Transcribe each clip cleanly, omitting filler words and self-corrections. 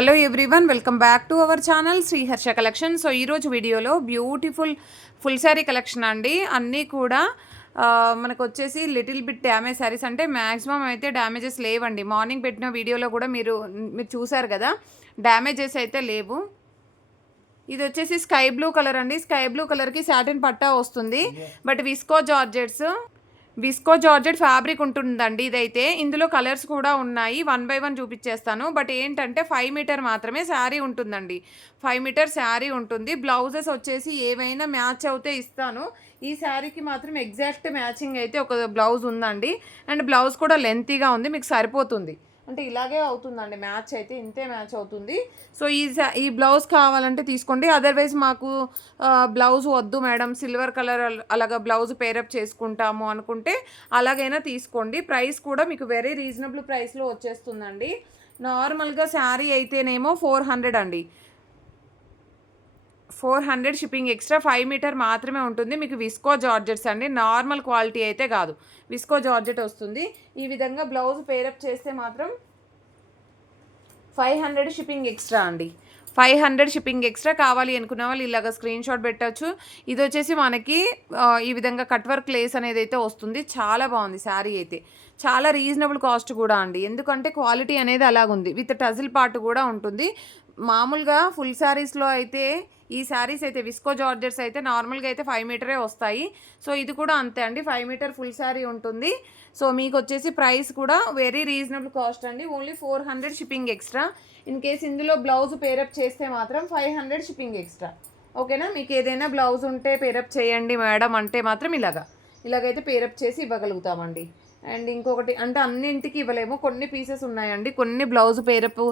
Hello everyone, welcome back to our channel Shri Harsha collection. So ఈరోజు వీడియోలో beautiful full sari collection అండి. అన్నీ కూడా మనకు వచ్చేసి లిటిల్ బిట్ డ్యామేజ్ శారీస్, అంటే మ్యాక్సిమం అయితే డ్యామేజెస్ లేవండి. మార్నింగ్ పెట్టిన వీడియోలో కూడా మీరు చూసారు కదా, డ్యామేజెస్ అయితే లేవు. ఇది వచ్చేసి స్కై బ్లూ కలర్ అండి. స్కై బ్లూ కలర్కి సాటిన్ పట్టా వస్తుంది, బట్ విస్కో జార్జెట్ ఫ్యాబ్రిక్ ఉంటుందండి ఇదైతే. ఇందులో కలర్స్ కూడా ఉన్నాయి, 1 by 1 చూపించేస్తాను. బట్ ఏంటంటే 5 మీటర్ మాత్రమే శారీ ఉంటుందండి. 5 మీటర్ శారీ ఉంటుంది. బ్లౌజెస్ వచ్చేసి ఏవైనా మ్యాచ్ అవుతే ఇస్తాను. ఈ శారీకి మాత్రం ఎగ్జాక్ట్ మ్యాచింగ్ అయితే ఒక బ్లౌజ్ ఉందండి. అండ్ బ్లౌజ్ కూడా లెంతీగా ఉంది, మీకు సరిపోతుంది. అంటే ఇలాగే అవుతుందండి, మ్యాచ్ అయితే ఇంతే మ్యాచ్ అవుతుంది. సో ఈ బ్లౌజ్ కావాలంటే తీసుకోండి. అదర్వైజ్ మాకు బ్లౌజ్ వద్దు మేడం, సిల్వర్ కలర్ అలాగా బ్లౌజ్ పేరప్ చేసుకుంటాము అనుకుంటే అలాగైనా తీసుకోండి. ప్రైస్ కూడా మీకు వెరీ రీజనబుల్ ప్రైస్లో వచ్చేస్తుందండి. నార్మల్గా శారీ అయితేనేమో 400 అండి. 400 షిప్పింగ్ ఎక్స్ట్రా. 5 మీటర్ మాత్రమే ఉంటుంది. మీకు విస్కో జార్జెట్స్ అండి, నార్మల్ క్వాలిటీ అయితే కాదు, విస్కో జార్జెట్ వస్తుంది. ఈ విధంగా బ్లౌజ్ పేరప్ చేస్తే మాత్రం 500 షిప్పింగ్ ఎక్స్ట్రా అండి. 500 షిప్పింగ్ ఎక్స్ట్రా. కావాలి అనుకున్న వాళ్ళు ఇలాగ స్క్రీన్ షాట్ పెట్టచ్చు. ఇది వచ్చేసి మనకి ఈ విధంగా కట్ వర్క్ లేస్ అనేది అయితే వస్తుంది. చాలా బాగుంది శారీ అయితే, చాలా రీజనబుల్ కాస్ట్ కూడా అండి. ఎందుకంటే క్వాలిటీ అనేది అలాగుంది. విత్ టజిల్ పార్ట్ కూడా ఉంటుంది. మామూలుగా ఫుల్ శారీస్లో అయితే ఈ శారీస్ అయితే విస్కో జార్జెట్స్ అయితే నార్మల్గా అయితే 5 మీటరే వస్తాయి. సో ఇది కూడా అంతే అండి, 5 మీటర్ ఫుల్ శారీ ఉంటుంది. సో మీకు వచ్చేసి ప్రైస్ కూడా వెరీ రీజనబుల్ కాస్ట్ అండి. Only 400 shipping extra. In case ఇందులో బ్లౌజ్ పేరప్ చేస్తే మాత్రం 500 షిప్పింగ్ ఎక్స్ట్రా. ఓకేనా? మీకు ఏదైనా బ్లౌజ్ ఉంటే పేరప్ చేయండి మేడం అంటే మాత్రం ఇలాగైతే పేరప్ చేసి ఇవ్వగలుగుతామండి. అండ్ ఇంకొకటి అంటే అన్నింటికి ఇవ్వలేము, కొన్ని పీసెస్ ఉన్నాయండి, కొన్ని బ్లౌజ్ పేరప్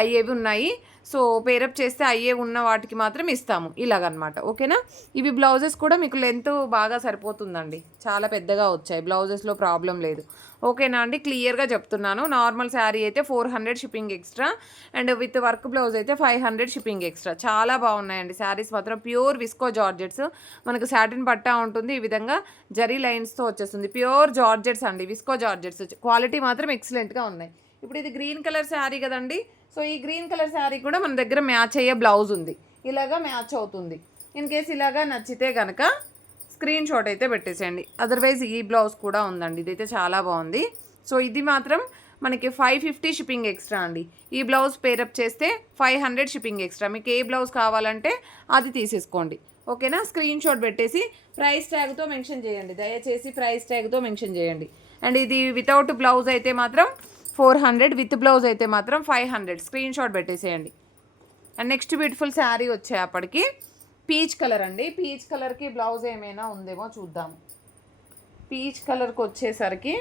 అయ్యేవి ఉన్నాయి. సో పేరప్ చేస్తే అయ్యే ఉన్న వాటికి మాత్రం ఇస్తాము ఇలాగనమాట. ఓకేనా? ఇవి బ్లౌజెస్ కూడా మీకు లెంత్ బాగా సరిపోతుందండి, చాలా పెద్దగా వచ్చాయి, బ్లౌజెస్లో ప్రాబ్లం లేదు. ఓకేనా అండి? క్లియర్గా చెప్తున్నాను. నార్మల్ శారీ అయితే 400 shipping extra, and with work blouse అయితే 500 షిప్పింగ్ ఎక్స్ట్రా. చాలా బాగున్నాయండి శారీస్ మాత్రం. ప్యూర్ విస్కో జార్జెట్స్, మనకు సాటిన్ పట్టా ఉంటుంది. ఈ విధంగా జరీ లైన్స్తో వచ్చేస్తుంది. ప్యూర్ జార్జెట్స్ అండి, విస్కో జార్జెట్స్. క్వాలిటీ మాత్రం ఎక్సలెంట్గా ఉన్నాయి. ఇప్పుడు ఇది గ్రీన్ కలర్ శారీ కదండి. సో ఈ గ్రీన్ కలర్ శారీ కూడా మన దగ్గర మ్యాచ్ అయ్యే బ్లౌజ్ ఉంది, ఇలాగా మ్యాచ్ అవుతుంది. ఇన్ కేస్ ఇలాగా నచ్చితే కనుక స్క్రీన్ షాట్ అయితే పెట్టేసేయండి. అదర్వైజ్ ఈ బ్లౌజ్ కూడా ఉందండి, ఇదైతే చాలా బాగుంది. సో ఇది మాత్రం మనకి 550 షిప్పింగ్ ఎక్స్ట్రా అండి. ఈ బ్లౌజ్ పేరప్ చేస్తే 500 షిప్పింగ్ ఎక్స్ట్రా. మీకు ఏ బ్లౌజ్ కావాలంటే అది తీసేసుకోండి. ఓకేనా? స్క్రీన్ షాట్ పెట్టేసి ప్రైస్ ట్యాగ్తో మెన్షన్ చేయండి, దయచేసి ప్రైస్ ట్యాగ్తో మెన్షన్ చేయండి. అండ్ ఇది వితౌట్ బ్లౌజ్ అయితే మాత్రం 400, విత్ బ్లౌజ్ అయితే మాత్రం 500. స్క్రీన్ షాట్ పెట్టేసేయండి. అండ్ నెక్స్ట్ బ్యూటిఫుల్ శారీ వచ్చేప్పటికి పీచ్ కలర్ అండి. పీచ్ కలర్కి బ్లౌజ్ ఏమైనా ఉందేమో చూద్దాము. పీచ్ కలర్కి వచ్చేసరికి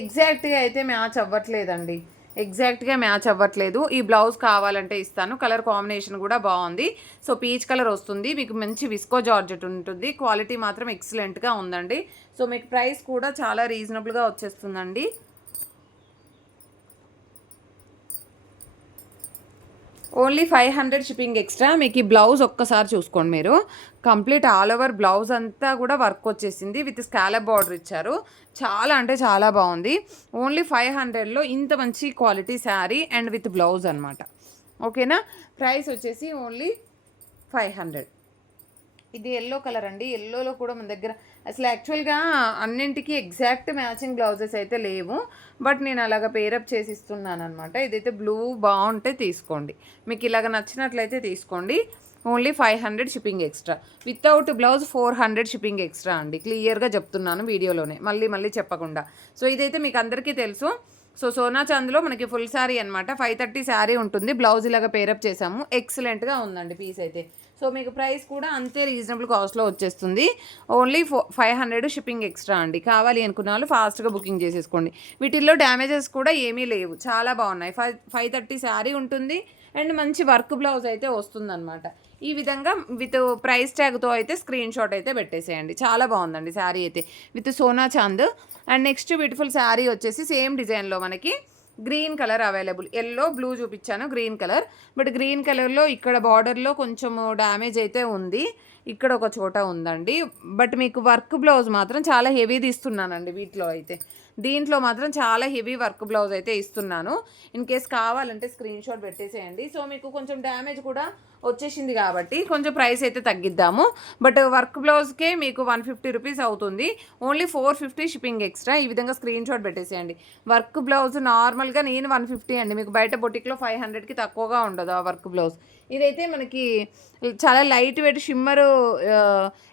ఎగ్జాక్ట్గా అయితే మ్యాచ్ అవ్వట్లేదండి, ఎగ్జాక్ట్గా మ్యాచ్ అవ్వట్లేదు. ఈ బ్లౌజ్ కావాలంటే ఇస్తాను. కలర్ కాంబినేషన్ కూడా బాగుంది. సో పీచ్ కలర్ వస్తుంది, మీకు మంచి విస్కో జార్జెట్ ఉంటుంది. క్వాలిటీ మాత్రం ఎక్సలెంట్గా ఉందండి. సో మీకు ప్రైస్ కూడా చాలా రీజనబుల్గా వచ్చేస్తుందండి. Only 500 shipping extra. మీకు ఈ బ్లౌజ్ ఒక్కసారి చూసుకోండి మీరు, కంప్లీట్ ఆల్ ఓవర్ బ్లౌజ్ అంతా కూడా వర్క్ వచ్చేసింది. విత్ స్కాలప్ బార్డర్ ఇచ్చారు. చాలా అంటే చాలా బాగుంది. ఓన్లీ 500లో ఇంత మంచి quality sari and with blouse అనమాట. ఓకేనా? ప్రైస్ వచ్చేసి ఓన్లీ 500. ఇది ఎల్లో కలర్ అండి. ఎల్లోలో కూడా మన దగ్గర అసలు యాక్చువల్గా అన్నింటికి ఎగ్జాక్ట్ మ్యాచింగ్ బ్లౌజెస్ అయితే లేవు, బట్ నేను అలాగ పేరప్ చేసి ఇస్తున్నాను అనమాట. ఇదైతే బ్లూ బాగుంటే తీసుకోండి, మీకు ఇలాగ నచ్చినట్లయితే తీసుకోండి. Only 500 shipping extra. Without blouse 400 shipping extra అండి. క్లియర్గా చెప్తున్నాను వీడియోలోనే, మళ్ళీ చెప్పకుండా. సో ఇదైతే మీకు అందరికీ తెలుసు. సో సోనా చాంద్లో మనకి ఫుల్ శారీ అనమాట. 530 శారీ ఉంటుంది. బ్లౌజ్ ఇలాగ పేరప్ చేసాము. ఎక్సలెంట్గా ఉందండి పీస్ అయితే. సో మీకు ప్రైస్ కూడా అంతే రీజనబుల్ కాస్ట్లో వచ్చేస్తుంది. ఓన్లీ 500 షిప్పింగ్ ఎక్స్ట్రా అండి. కావాలి అనుకున్న వాళ్ళు ఫాస్ట్గా బుకింగ్ చేసేసుకోండి. వీటిల్లో డ్యామేజెస్ కూడా ఏమీ లేవు, చాలా బాగున్నాయి. 530 శారీ ఉంటుంది అండ్ మంచి వర్క్ బ్లౌజ్ అయితే వస్తుందన్నమాట. ఈ విధంగా విత్ ప్రైస్ ట్యాగ్తో అయితే స్క్రీన్ షాట్ అయితే పెట్టేసేయండి. చాలా బాగుందండి శారీ అయితే, with Sona Chand. And next beautiful sari వచ్చేసి సేమ్ డిజైన్లో మనకి green colour available. Yellow blue చూపించాను, గ్రీన్ కలర్. బట్ గ్రీన్ కలర్లో ఇక్కడ బార్డర్లో కొంచెం డ్యామేజ్ అయితే ఉంది, ఇక్కడ ఒక చోట ఉందండి. బట్ మీకు వర్క్ బ్లౌజ్ మాత్రం చాలా హెవీది ఇస్తున్నానండి వీటిలో అయితే. దీంట్లో మాత్రం చాలా హెవీ వర్క్ బ్లౌజ్ అయితే ఇస్తున్నాను. ఇన్ కేస్ కావాలంటే స్క్రీన్ షాట్ పెట్టేసేయండి. సో మీకు కొంచెం డ్యామేజ్ కూడా వచ్చేసింది కాబట్టి కొంచెం ప్రైస్ అయితే తగ్గిద్దాము. బట్ వర్క్ బ్లౌజ్కే మీకు 150 రూపీస్ అవుతుంది. Only 450 shipping extra. ఈ విధంగా స్క్రీన్ షాట్ పెట్టేసేయండి. వర్క్ బ్లౌజ్ నార్మల్గా నేను 150 అండి, మీకు బయట బొటిక్లో 500కి తక్కువగా ఉండదు ఆ వర్క్ బ్లౌజ్. ఇదైతే మనకి చాలా లైట్ వెయిట్ షిమ్మరు,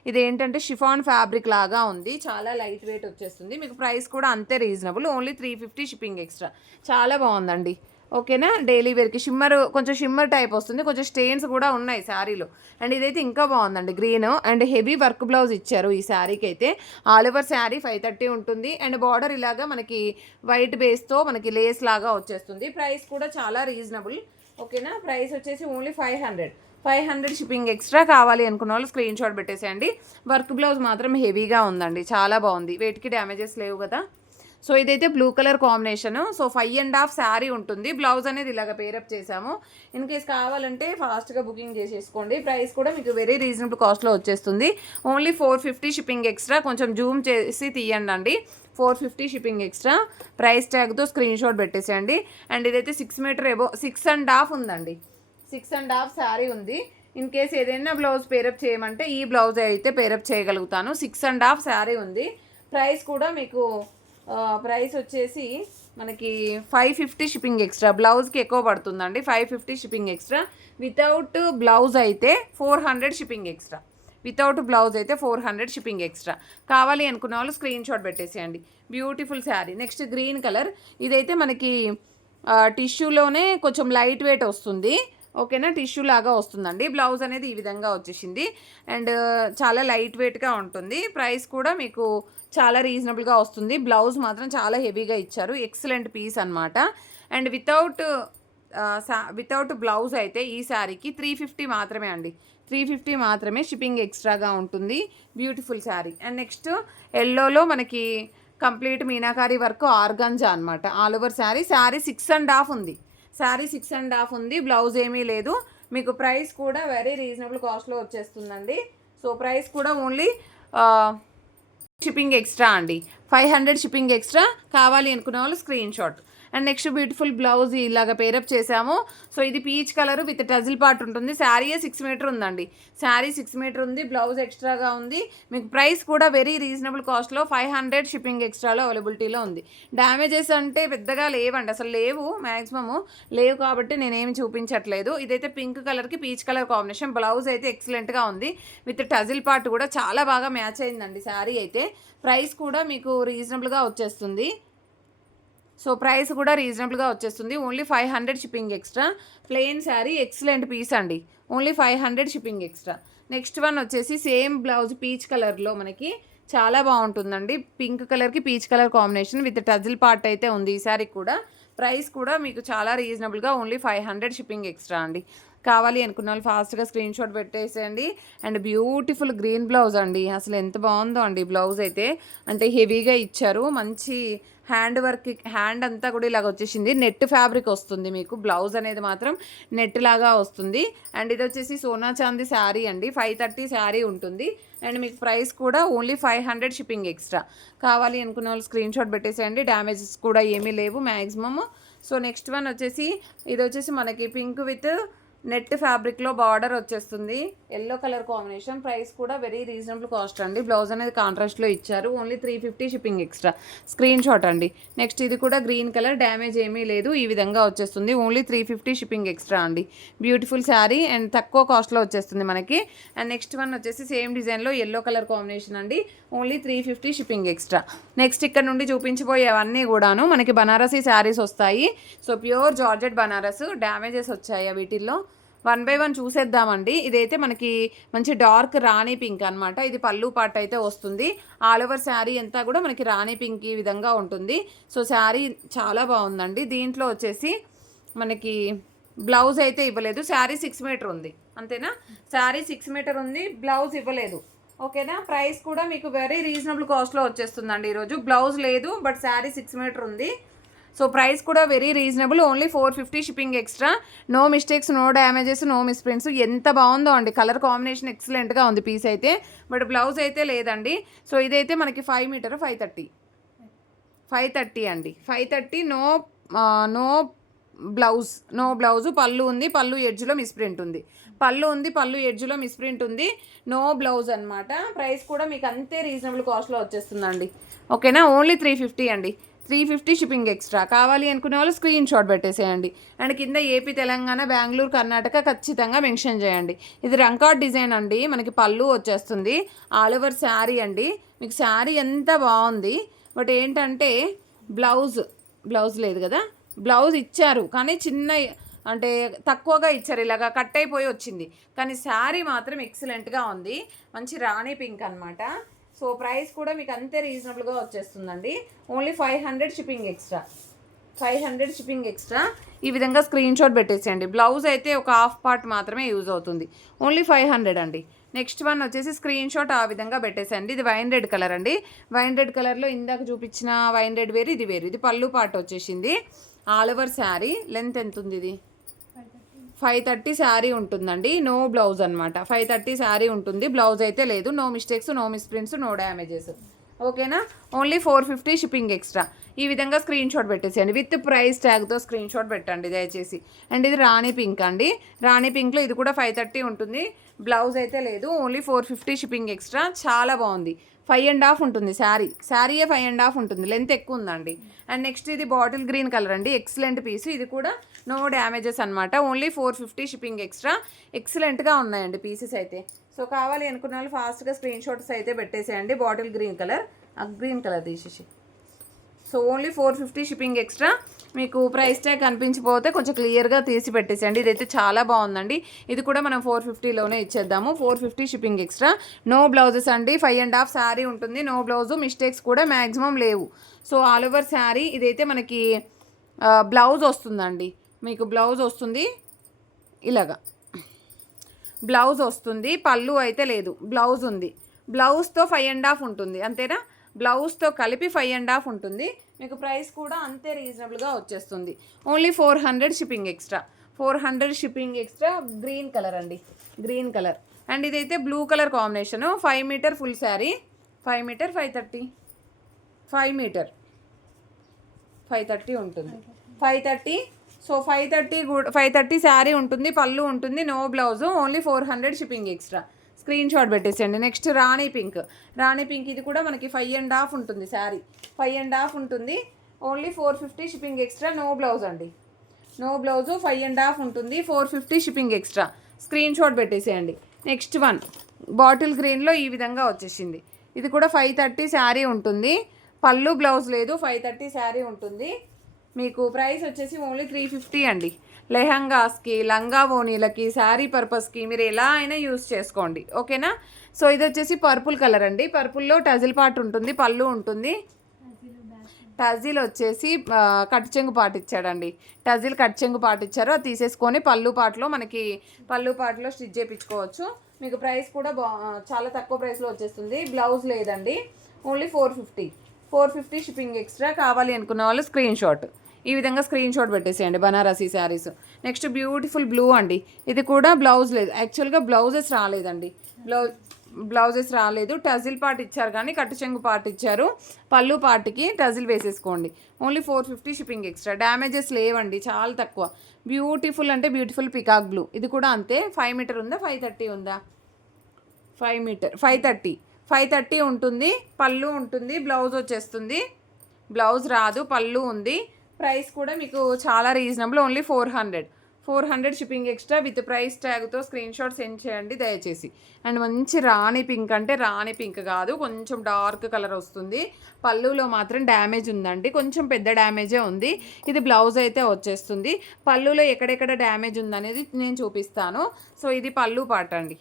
ఇదేంటంటే షిఫాన్ ఫ్యాబ్రిక్ లాగా ఉంది, చాలా లైట్ వెయిట్ వచ్చేస్తుంది. మీకు ప్రైస్ కూడా అంతే రీజనబుల్, ఓన్లీ 350 షిప్పింగ్ ఎక్స్ట్రా. చాలా బాగుందండి. ఓకేనా, డైలీ వేర్కి షిమ్మర్, కొంచెం షిమ్మర్ టైప్ వస్తుంది, కొంచెం స్టెయిన్స్ కూడా ఉన్నాయి శారీలో. అండ్ ఇదైతే ఇంకా బాగుందండి, green and heavy work blouse ఇచ్చారు ఈ శారీకి అయితే. ఆల్ ఓవర్ శారీ 530 ఉంటుంది. అండ్ బార్డర్ ఇలాగా మనకి వైట్ బేస్తో మనకి లేస్ లాగా వచ్చేస్తుంది. ప్రైస్ కూడా చాలా రీజనబుల్. ఓకేనా, ప్రైస్ వచ్చేసి ఓన్లీ 500 షిప్పింగ్ ఎక్స్ట్రా. కావాలి అనుకున్న వాళ్ళు స్క్రీన్ షాట్ పెట్టేసేయండి. వర్క్ బ్లౌజ్ మాత్రం హెవీగా ఉందండి, చాలా బాగుంది, వెయిట్కి డ్యామేజెస్ లేవు కదా. సో ఇదైతే blue colour combination. So 5.5 sari ఉంటుంది. బ్లౌజ్ అనేది ఇలాగ పేరప్ చేసాము. ఇన్ కేస్ కావాలంటే ఫాస్ట్గా బుకింగ్ చేసేసుకోండి. ప్రైస్ కూడా మీకు వెరీ రీజనబుల్ కాస్ట్లో వచ్చేస్తుంది. Only 450 shipping extra. కొంచెం జూమ్ చేసి తీయండి అండి. 450 షిప్పింగ్ ఎక్స్ట్రా. ప్రైస్ ట్యాగ్తో స్క్రీన్ షాట్ పెట్టేసేయండి. అండ్ ఇదైతే 6 మీటర్ ఎబో 6.5 ఉందండి. 6.5 శారీ ఉంది. ఇన్ కేస్ ఏదైనా బ్లౌజ్ పేరప్ చేయమంటే ఈ బ్లౌజ్ అయితే పేరప్ చేయగలుగుతాను. 6.5 శారీ ఉంది. ప్రైస్ కూడా మీకు ప్రైస్ వచ్చేసి మనకి 550 షిప్పింగ్ ఎక్స్ట్రా. బ్లౌజ్కి ఎక్కువ పడుతుందండి, 550 షిప్పింగ్ ఎక్స్ట్రా. వితౌట్ బ్లౌజ్ అయితే 400 షిప్పింగ్ ఎక్స్ట్రా. వితౌట్ బ్లౌజ్ అయితే 400 షిప్పింగ్ ఎక్స్ట్రా. కావాలి అనుకున్న వాళ్ళు స్క్రీన్ షాట్ పెట్టేసేయండి. Beautiful sari. Next green colour. ఇదైతే మనకి టిష్యూలోనే కొంచెం లైట్ వెయిట్ వస్తుంది. ఓకేనా, టిష్యూ లాగా వస్తుందండి. బ్లౌజ్ అనేది ఈ విధంగా వచ్చేసింది. అండ్ చాలా లైట్ వెయిట్గా ఉంటుంది. ప్రైస్ కూడా మీకు చాలా రీజనబుల్గా వస్తుంది. బ్లౌజ్ మాత్రం చాలా హెవీగా ఇచ్చారు, ఎక్సలెంట్ పీస్ అనమాట. అండ్ వితౌట్ బ్లౌజ్ అయితే ఈ శారీకి 350 మాత్రమే అండి, 350 మాత్రమే షిప్పింగ్ ఎక్స్ట్రాగా ఉంటుంది. బ్యూటిఫుల్ శారీ. అండ్ నెక్స్ట్ ఎల్లోలో మనకి కంప్లీట్ మీనాకారి వర్క్ ఆర్గంజా అనమాట. ఆల్ ఓవర్ శారీ 6.5 ఉంది. శారీ 6.5 ఉంది. బ్లౌజ్ ఏమీ లేదు. మీకు ప్రైస్ కూడా వెరీ రీజనబుల్ కాస్ట్లో వచ్చేస్తుందండి. సో ప్రైస్ కూడా ఓన్లీ షిప్పింగ్ ఎక్స్ట్రా అండి, 500 షిప్పింగ్ ఎక్స్ట్రా. కావాలి అనుకున్న వాళ్ళు screen shot. And next beautiful blouse ఇలాగ పేరప్ చేసాము. సో ఇది peach colour with tassel part ఉంటుంది. శారీ 6 మీటర్ ఉందండి, శారీ 6 మీటర్ ఉంది. బ్లౌజ్ ఎక్స్ట్రాగా ఉంది. మీకు ప్రైస్ కూడా వెరీ రీజనబుల్ కాస్ట్లో 500 షిప్పింగ్ ఎక్స్ట్రాలో అవైలబిలిటీలో ఉంది. డ్యామేజెస్ అంటే పెద్దగా లేవండి, అసలు లేవు, మ్యాక్సిమము లేవు కాబట్టి నేనేమి చూపించట్లేదు. ఇదైతే పింక్ కలర్కి పీచ్ కలర్ కాంబినేషన్. బ్లౌజ్ అయితే ఎక్సలెంట్గా ఉంది విత్ టజిల్ పార్ట్ కూడా చాలా బాగా మ్యాచ్ అయిందండి శారీ అయితే. ప్రైస్ కూడా మీకు రీజనబుల్గా వచ్చేస్తుంది. సో ప్రైస్ కూడా రీజనబుల్గా వచ్చేస్తుంది. Only 500 shipping extra. Plain sari, excellent piece అండి, only 500 shipping extra. Next one వచ్చేసి సేమ్ బ్లౌజ్ పీచ్ కలర్లో మనకి చాలా బాగుంటుందండి. పింక్ కలర్కి peach colour combination with tassel part అయితే ఉంది ఈ శారీ కూడా. ప్రైస్ కూడా మీకు చాలా రీజనబుల్గా ఓన్లీ 500 షిప్పింగ్ ఎక్స్ట్రా అండి. కావాలి అనుకున్న వాళ్ళు ఫాస్ట్గా స్క్రీన్ షాట్ పెట్టేసేయండి. అండ్ బ్యూటిఫుల్ గ్రీన్ బ్లౌజ్ అండి, అసలు ఎంత బాగుందో అండి బ్లౌజ్ అయితే. అంటే హెవీగా ఇచ్చారు, మంచి హ్యాండ్ వర్క్, హ్యాండ్ అంతా కూడా ఇలాగ వచ్చేసింది. నెట్ ఫ్యాబ్రిక్ వస్తుంది మీకు. బ్లౌజ్ అనేది మాత్రం నెట్ లాగా వస్తుంది. అండ్ ఇది వచ్చేసి సోనా చాందీ శారీ అండి, 530 శారీ ఉంటుంది. అండ్ మీకు ప్రైస్ కూడా ఓన్లీ 500 షిప్పింగ్ ఎక్స్ట్రా. కావాలి అనుకున్న వాళ్ళు స్క్రీన్ షాట్ పెట్టేసేయండి. డ్యామేజెస్ కూడా ఏమీ లేవు మ్యాక్సిమమ్. సో నెక్స్ట్ వన్ వచ్చేసి ఇది వచ్చేసి మనకి పింక్ విత్ నెట్ ఫ్యాబ్రిక్లో బార్డర్ వచ్చేస్తుంది, ఎల్లో కలర్ కాంబినేషన్. ప్రైస్ కూడా వెరీ రీజనబుల్ కాస్ట్ అండి. బ్లౌజ్ అనేది కాంట్రాస్ట్లో ఇచ్చారు. Only 350 shipping extra. Screen shot అండి. నెక్స్ట్ ఇది కూడా గ్రీన్ కలర్, డ్యామేజ్ ఏమీ లేదు, ఈ విధంగా వచ్చేస్తుంది. ఓన్లీ 350 షిప్పింగ్ ఎక్స్ట్రా అండి. బ్యూటిఫుల్ శారీ అండ్ తక్కువ కాస్ట్లో వచ్చేస్తుంది మనకి. అండ్ నెక్స్ట్ వన్ వచ్చేసి సేమ్ డిజైన్లో ఎల్లో కలర్ కాంబినేషన్ అండి, ఓన్లీ 350 షిప్పింగ్ ఎక్స్ట్రా. నెక్స్ట్ ఇక్కడ నుండి చూపించిపోయేవన్నీ కూడాను మనకి బనారసీ శారీస్ వస్తాయి. So pure georgette Banaras. Damages వచ్చాయి వీటిల్లో. 1 by 1 చూసేద్దామండి. ఇదైతే మనకి మంచి డార్క్ రాణి పింక్ అనమాట. ఇది పళ్ళు పార్ట్ అయితే వస్తుంది. ఆల్ ఓవర్ శారీ అంతా కూడా మనకి రాణి పింక్ ఈ విధంగా ఉంటుంది. సో శారీ చాలా బాగుందండి. దీంట్లో వచ్చేసి మనకి బ్లౌజ్ అయితే ఇవ్వలేదు. శారీ 6 మీటర్ ఉంది, అంతేనా? శారీ 6 మీటర్ ఉంది, బ్లౌజ్ ఇవ్వలేదు. ఓకేనా, ప్రైస్ కూడా మీకు వెరీ రీజనబుల్ కాస్ట్లో వచ్చేస్తుందండి. ఈరోజు బ్లౌజ్ లేదు, బట్ శారీ 6 మీటర్ ఉంది. సో ప్రైస్ కూడా very reasonable, only 450 shipping extra. No mistakes, no damages, no misprints. ఎంత బాగుందో అండి, కలర్ కాంబినేషన్ ఎక్సలెంట్గా ఉంది పీస్ అయితే. బట్ బ్లౌజ్ అయితే లేదండి. సో ఇదైతే మనకి 5 మీటర్ 530. 530 అండి. 530 నో బ్లౌజ్ పళ్ళు ఉంది, పళ్ళు ఎడ్జ్లో మిస్ప్రింట్ ఉంది, పళ్ళు ఉంది, పళ్ళు ఎడ్జ్లో మిస్ప్రింట్ ఉంది, నో బ్లౌజ్ అనమాట. ప్రైస్ కూడా మీకు అంతే రీజనబుల్ కాస్ట్లో వచ్చేస్తుందండి. ఓకేనా, ఓన్లీ 350 అండి. 350 షిప్పింగ్ ఎక్స్ట్రా. కావాలి అనుకునే వాళ్ళు స్క్రీన్ షాట్ పెట్టేసేయండి. అండ్ కింద ఏపీ, తెలంగాణ, బెంగళూరు, కర్ణాటక ఖచ్చితంగా మెన్షన్ చేయండి. ఇది రంకార్డ్ డిజైన్ అండి. మనకి పళ్ళు వచ్చేస్తుంది, ఆల్ ఓవర్ శారీ అండి. మీకు శారీ ఎంత బాగుంది. బట్ ఏంటంటే బ్లౌజ్ లేదు కదా, బ్లౌజ్ ఇచ్చారు కానీ చిన్న అంటే తక్కువగా ఇచ్చారు, ఇలాగా కట్ అయిపోయి వచ్చింది. కానీ శారీ మాత్రం ఎక్సలెంట్గా ఉంది. మంచి రాణి పింక్ అనమాట. సో ప్రైస్ కూడా మీకు అంతే రీజనబుల్గా వచ్చేస్తుందండి. Only 500 shipping extra. 500 shipping extra. ఈ విధంగా స్క్రీన్ షాట్ పెట్టేసేయండి. బ్లౌజ్ అయితే ఒక హాఫ్ పార్ట్ మాత్రమే యూజ్ అవుతుంది. ఓన్లీ 500 అండి. నెక్స్ట్ వన్ వచ్చేసి స్క్రీన్ షాట్ ఆ విధంగా పెట్టేసేయండి. ఇది వైన్ రెడ్ కలర్ అండి. వైన్ రెడ్ కలర్లో ఇందాక చూపించిన వైన్ రెడ్ వేరు, ఇది వేరు. ఇది పళ్ళు పార్ట్ వచ్చేసింది. ఆల్ ఓవర్ శారీ లెంత్ ఎంత ఉంది? ఇది 530 శారీ ఉంటుందండి. నో బ్లౌజ్ అనమాట. 530 శారీ ఉంటుంది, బ్లౌజ్ అయితే లేదు. No mistakes, no misprints, no damages. ఓకేనా, ఓన్లీ 450 షిప్పింగ్ ఎక్స్ట్రా. ఈ విధంగా స్క్రీన్ షాట్ పెట్టేసేయండి. విత్ ప్రైస్ ట్యాగ్తో స్క్రీన్ షాట్ పెట్టండి దయచేసి. అండ్ ఇది రాణి పింక్ అండి. రాణి పింక్లో ఇది కూడా 530 ఉంటుంది, బ్లౌజ్ అయితే లేదు. Only 450 shipping extra. చాలా బాగుంది. 5.5 ఉంటుంది శారీయే 5.5 ఉంటుంది. లెంత్ ఎక్కువ ఉందండి. అండ్ నెక్స్ట్ ఇది బాటిల్ గ్రీన్ కలర్ అండి. Excellent piece. ఇది కూడా నో డ్యామేజెస్ అనమాట. Only 450 shipping extra. ఎక్సలెంట్గా ఉన్నాయండి పీసెస్ అయితే. సో కావాలి అనుకున్న వాళ్ళు ఫాస్ట్గా స్క్రీన్ షాట్స్ అయితే పెట్టేసేయండి. Bottle green colour, green colour తీసేసి. So only 450 shipping extra. మీకు ప్రైస్ ట్యాగ్ కనిపించిపోతే కొంచెం క్లియర్గా తీసి పెట్టేసేయండి. ఇదైతే చాలా బాగుందండి. ఇది కూడా మనం 450లోనే ఇచ్చేద్దాము. 450 షిప్పింగ్ ఎక్స్ట్రా. నో బ్లౌజెస్ అండి. 5.5 శారీ ఉంటుంది, నో బ్లౌజు. మిస్టేక్స్ కూడా మ్యాక్సిమం లేవు. So all over sari. ఇదైతే మనకి బ్లౌజ్ వస్తుందండి. మీకు బ్లౌజ్ వస్తుంది ఇలాగా, బ్లౌజ్ వస్తుంది. పళ్ళు అయితే లేదు, బ్లౌజ్ ఉంది. బ్లౌజ్తో 5.5 ఉంటుంది, అంతేనా? బ్లౌజ్తో కలిపి 5.5 ఉంటుంది. మీకు ప్రైస్ కూడా అంతే రీజనబుల్గా వచ్చేస్తుంది. Only 400 shipping extra. 400 shipping extra. Green colour అండి, గ్రీన్ కలర్. అండ్ ఇదైతే blue colour combination. 5 meter full sari. 5 meter 530. 5 meter 530 ఉంటుంది. 530. సో 530 శారీ ఉంటుంది, పళ్ళు ఉంటుంది, no blouse. Only 400 shipping extra. Screen shot పెట్టేసేయండి. Next rani pink. Rani pink ఇది కూడా మనకి 5.5 ఉంటుంది శారీ. 5.5 ఉంటుంది. Only 450 shipping extra. No blouse అండి, నో బ్లౌజు. 5.5 ఉంటుంది. 450 షిప్పింగ్ ఎక్స్ట్రా. స్క్రీన్ షాట్ పెట్టేసేయండి. నెక్స్ట్ వన్ బాటిల్ గ్రీన్లో ఈ విధంగా వచ్చేసింది. ఇది కూడా 530 శారీ ఉంటుంది, పళ్ళు బ్లౌజ్ లేదు. 530 శారీ ఉంటుంది. మీకు ప్రైస్ వచ్చేసి ఓన్లీ 350 అండి. లెహంగాస్కి, లంగా ఓనీలకి, శారీ పర్పస్కి మీరు ఎలా అయినా యూస్ చేసుకోండి. ఓకేనా. సో ఇది వచ్చేసి పర్పుల్ కలర్ అండి. పర్పుల్లో టజిల్ పార్ట్ ఉంటుంది, పళ్ళు ఉంటుంది. టజిల్ వచ్చేసి కట్ చెంగు పార్ట్ ఇచ్చాడండి. టజిల్ కట్ చెంగు పార్ట్ ఇచ్చారు, అది తీసేసుకొని పళ్ళు పార్ట్లో మనకి పళ్ళు పార్ట్లో స్టిచ్ చేయించుకోవచ్చు. మీకు ప్రైస్ కూడా చాలా తక్కువ ప్రైస్లో వచ్చేస్తుంది. బ్లౌజ్ లేదండి. Only 450 shipping extra. కావాలి అనుకున్న వాళ్ళు స్క్రీన్ షాట్ ఈ విధంగా స్క్రీన్ షాట్ పెట్టేసేయండి. Banarasi saris. Next beautiful blue అండి. ఇది కూడా బ్లౌజ్ లేదు, యాక్చువల్గా బ్లౌజెస్ రాలేదండి. బ్లౌజెస్ రాలేదు. టజిల్ పార్ట్ ఇచ్చారు కానీ కట్టు చెంగు పార్ట్ ఇచ్చారు. పళ్ళు పార్ట్కి టజిల్ వేసేసుకోండి. Only 450 shipping extra. డ్యామేజెస్ లేవండి, చాలా తక్కువ. బ్యూటిఫుల్ అంటే బ్యూటిఫుల్ పికాక్ బ్లూ. ఇది కూడా అంతే. 5 మీటర్ ఉందా, 530 ఉందా? 5 మీటర్ 530 ఉంటుంది. పళ్ళు ఉంటుంది, బ్లౌజ్ వచ్చేస్తుంది. బ్లౌజ్ రాదు, పళ్ళు ఉంది. ప్రైస్ కూడా మీకు చాలా reasonable. Only 400 shipping extra. With price ట్యాగ్తో స్క్రీన్ షాట్ సెండ్ చేయండి దయచేసి. అండ్ మంచి రాణి పింక్ అంటే రాణి పింక్ కాదు, కొంచెం డార్క్ కలర్ వస్తుంది. పళ్ళులో మాత్రం డ్యామేజ్ ఉందండి, కొంచెం పెద్ద డ్యామేజే ఉంది. ఇది బ్లౌజ్ అయితే వచ్చేస్తుంది. పళ్ళులో ఎక్కడెక్కడ డ్యామేజ్ ఉందనేది నేను చూపిస్తాను. సో ఇది పళ్ళు పార్ట్ అండి.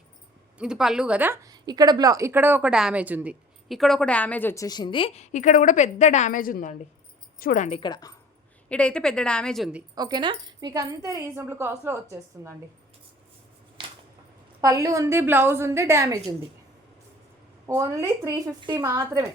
ఇది పళ్ళు కదా. ఇక్కడ ఒక డ్యామేజ్ ఉంది, ఇక్కడ ఒక డ్యామేజ్ వచ్చేసింది. ఇక్కడ కూడా పెద్ద డ్యామేజ్ ఉందండి, చూడండి. ఇడైతే పెద్ద డ్యామేజ్ ఉంది. ఓకేనా. మీకు అంతే రీజనబుల్ కాస్ట్లో వచ్చేస్తుందండి. పళ్ళు ఉంది, బ్లౌజ్ ఉంది, డ్యామేజ్ ఉంది. ఓన్లీ 350 మాత్రమే.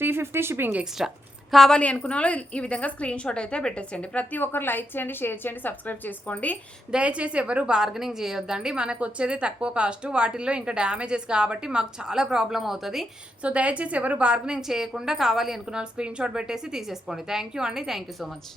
350 షిప్పింగ్ ఎక్స్ట్రా. కావాలి అనుకున్న వాళ్ళు ఈ విధంగా స్క్రీన్ షాట్ అయితే పెట్టేసేయండి. ప్రతి ఒక్కరు లైక్ చేయండి, షేర్ చేయండి, సబ్స్క్రైబ్ చేసుకోండి. దయచేసి ఎవరు బార్గెనింగ్ చేయొద్దండి. మనకు వచ్చేది తక్కువ కాస్ట్, వాటిల్లో ఇంకా డ్యామేజెస్ కాబట్టి మాకు చాలా ప్రాబ్లం అవుతుంది. సో దయచేసి ఎవరు బార్గెనింగ్ చేయకుండా కావాలి అనుకున్న వాళ్ళు స్క్రీన్ షాట్ పెట్టేసి తీసేసుకోండి. థ్యాంక్ యూ అండి. Thank you so much.